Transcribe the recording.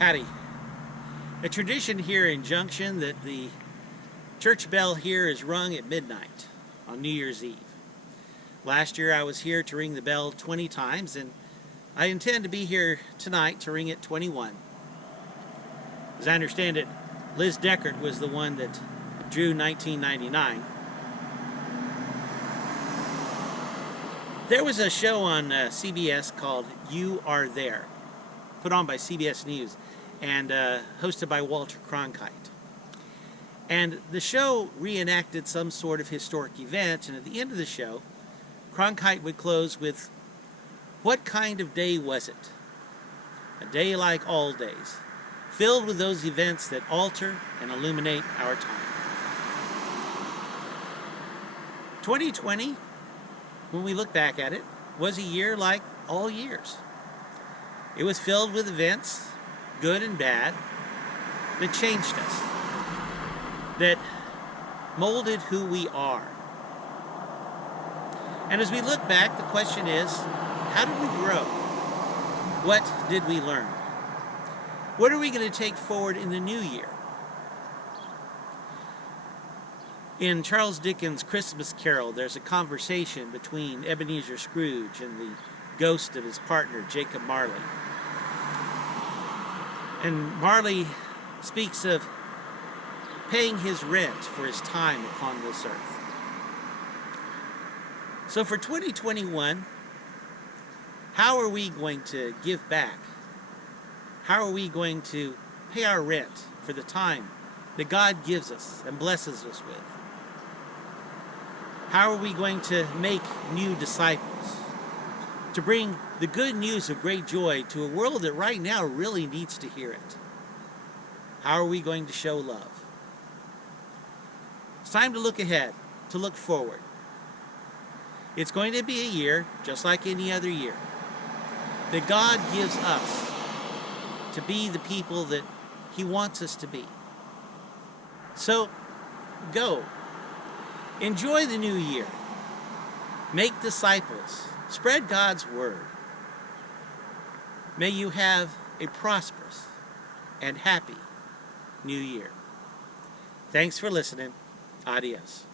Howdy. A tradition here in Junction that the church bell here is rung at midnight on New Year's Eve. Last year I was here to ring the bell 20 times, and I intend to be here tonight to ring it 21. As I understand it, Liz Deckard was the one that drew 1999. There was a show on CBS called You Are There, put on by CBS News and hosted by Walter Cronkite. And the show reenacted some sort of historic event, and at the end of the show, Cronkite would close with, "What kind of day was it? A day like all days, filled with those events that alter and illuminate our time." 2020, when we look back at it, was a year like all years. It was filled with events, good and bad, that changed us, that molded who we are. And as we look back, the question is, how did we grow? What did we learn? What are we going to take forward in the new year? In Charles Dickens' Christmas Carol, there's a conversation between Ebenezer Scrooge and the ghost of his partner, Jacob Marley. And Marley speaks of paying his rent for his time upon this earth. So for 2021, how are we going to give back? How are we going to pay our rent for the time that God gives us and blesses us with? How are we going to make new disciples? To bring the good news of great joy to a world that right now really needs to hear it? How are we going to show love? It's time to look ahead, to look forward. It's going to be a year, just like any other year, that God gives us to be the people that He wants us to be. So, go. Enjoy the new year. Make disciples. Spread God's word. May you have a prosperous and happy new year. Thanks for listening. Adios.